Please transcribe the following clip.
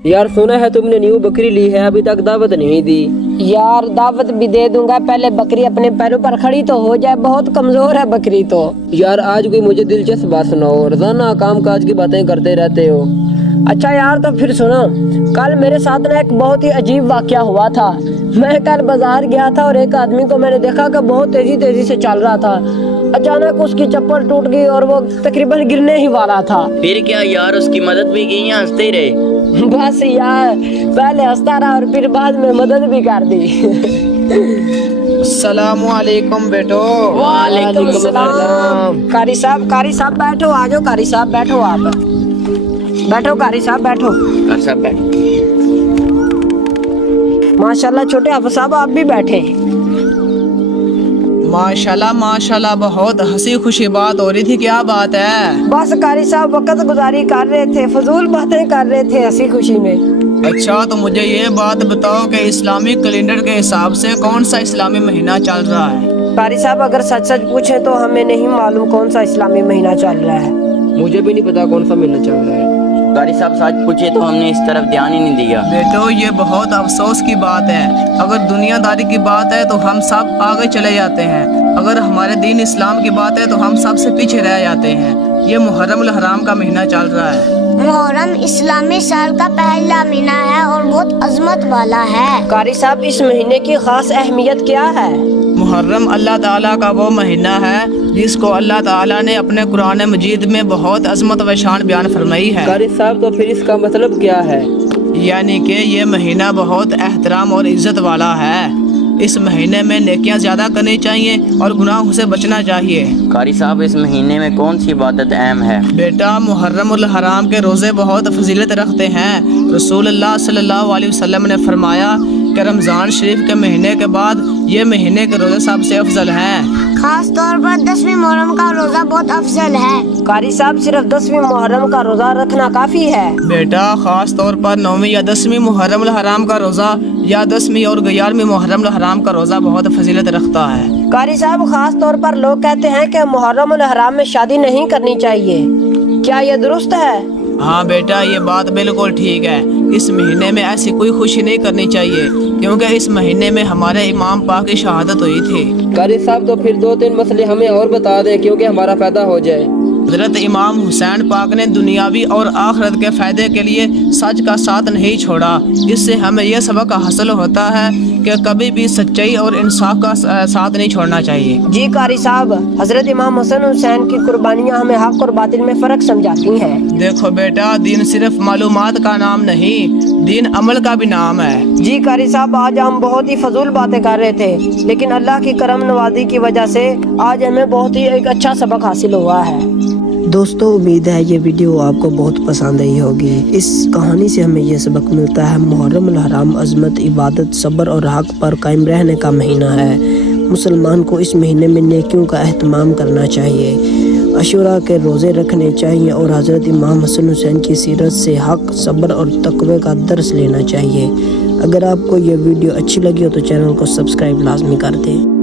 यार सुना है तुमने न्यू बकरी ली है, अभी तक दावत नहीं दी। यार दावत भी दे दूंगा, पहले बकरी अपने पैरों पर खड़ी तो हो जाए, बहुत कमजोर है बकरी तो। यार आज कोई मुझे दिलचस्प बात सुनाओ, रोजाना काम काज की बातें करते रहते हो। अच्छा यार तो फिर सुनो, कल मेरे साथ ना एक बहुत ही अजीब वाकया हुआ था। मैं कल बाजार गया था और एक आदमी को मैंने देखा कि बहुत तेजी से चल रहा था। अचानक उसकी चप्पल टूट गई और वो तकरीबन गिरने ही वाला था। फिर क्या यार, उसकी मदद भी की या हंसते ही रहे? बस यार पहले हंसता रहा और फिर बाद में मदद भी कर दी। अस्सलामु अलैकुम बेटो। वालेकुम सलाम। कारी साहब बैठो, आ जाओ कारी साहब, बैठो आप, बैठो कारी साहब बैठो। सब बैठ। माशाल्लाह छोटे हाफिज साहब आप भी बैठे। माशाल्लाह माशाल्लाह, बहुत हंसी खुशी बात हो रही थी, क्या बात है? बस कारी साहब वक्त गुजारी कर रहे थे, फजूल बातें कर रहे थे हंसी खुशी में। अच्छा तो मुझे ये बात बताओ कि इस्लामी कैलेंडर के हिसाब से कौन सा इस्लामी महीना चल रहा है? कारी साहब अगर सच पूछे तो हमें नहीं मालूम कौन सा इस्लामी महीना चल रहा है। मुझे भी नहीं पता कौन सा महीना चल रहा है। कारी साहब सच पूछे तो हमने इस तरफ ध्यान ही नहीं दिया। बेटो ये बहुत अफसोस की बात है, अगर दुनियादारी की बात है तो हम सब आगे चले जाते हैं, अगर हमारे दीन इस्लाम की बात है तो हम सबसे पीछे रह जाते हैं। ये मुहर्रम उल हराम का महीना चल रहा है। मुहर्रम इस्लामी साल का पहला महीना है और बहुत अजमत वाला है। कारी साहब इस महीने की खास अहमियत क्या है? मुहर्रम अल्लाह ताला का वो महीना है जिसको अल्लाह ताला ने अपने कुरान मजीद में बहुत अजमत व शान बयान फरमाई है। कारी साहब तो फिर इसका मतलब क्या है? यानी कि ये महीना बहुत एहतराम और इज्जत वाला है। इस महीने में नेकियां ज़्यादा करनी चाहिए और गुनाहों से बचना चाहिए। कारी साहब इस महीने में कौन सी इबादत अहम है? बेटा मुहर्रम उल हराम के रोज़े बहुत फजीलत रखते हैं। रसूलुल्लाह सल्लल्लाहु अलैहि वसल्लम ने फरमाया कि रमज़ान शरीफ के महीने के बाद ये महीने के रोज़े सबसे अफजल हैं। खास तौर पर 10वीं मुहर्रम का रोजा बहुत अफजल है। कारी साहब सिर्फ 10वीं मुहर्रम का रोजा रखना काफी है? बेटा खास तौर पर 9वीं या 10वीं मुहर्रम उल हराम का रोज़ा या 10वीं और 11वीं मुहर्रम उल हराम का रोज़ा बहुत फजीलत रखता है। कारी साहब खास तौर पर लोग कहते हैं कि मुहर्रम उल हराम में शादी नहीं करनी चाहिए, क्या ये दुरुस्त है? हाँ बेटा ये बात बिल्कुल ठीक है। इस महीने में ऐसी कोई खुशी नहीं करनी चाहिए क्योंकि इस महीने में हमारे इमाम पाक की शहादत हुई थी। कारी साहब तो फिर 2-3 मसले हमें और बता दें क्योंकि हमारा फायदा हो जाए। हजरत इमाम हुसैन पाक ने दुनियावी और आखिरत के फायदे के लिए सच का साथ नहीं छोड़ा। इससे हमें यह सबक हासिल होता है कि कभी भी सच्चाई और इंसाफ का साथ नहीं छोड़ना चाहिए। जी कारी साहब, हजरत इमाम हसन हुसैन की कुर्बानियाँ हमें हक और बातिल में फर्क समझाती हैं। देखो बेटा दीन सिर्फ मालूमात का नाम नहीं, दीन अमल का भी नाम है। जी कारी साहब आज हम बहुत ही फजूल बातें कर रहे थे, लेकिन अल्लाह की करम नवाजी की वजह से आज हमें बहुत ही एक अच्छा सबक हासिल हुआ है। दोस्तों उम्मीद है ये वीडियो आपको बहुत पसंद आई होगी। इस कहानी से हमें ये सबक मिलता है मुहर्रम उल हराम अज़मत, इबादत, सब्र और हक पर कायम रहने का महीना है। मुसलमान को इस महीने में नेकियों का एहतमाम करना चाहिए, अशूरा के रोज़े रखने चाहिए और हज़रत इमाम हसन हुसैन की सीरत से हक, सब्र और तक़वे का दर्स लेना चाहिए। अगर आपको ये वीडियो अच्छी लगी हो तो चैनल को सब्सक्राइब लाजमी कर दें।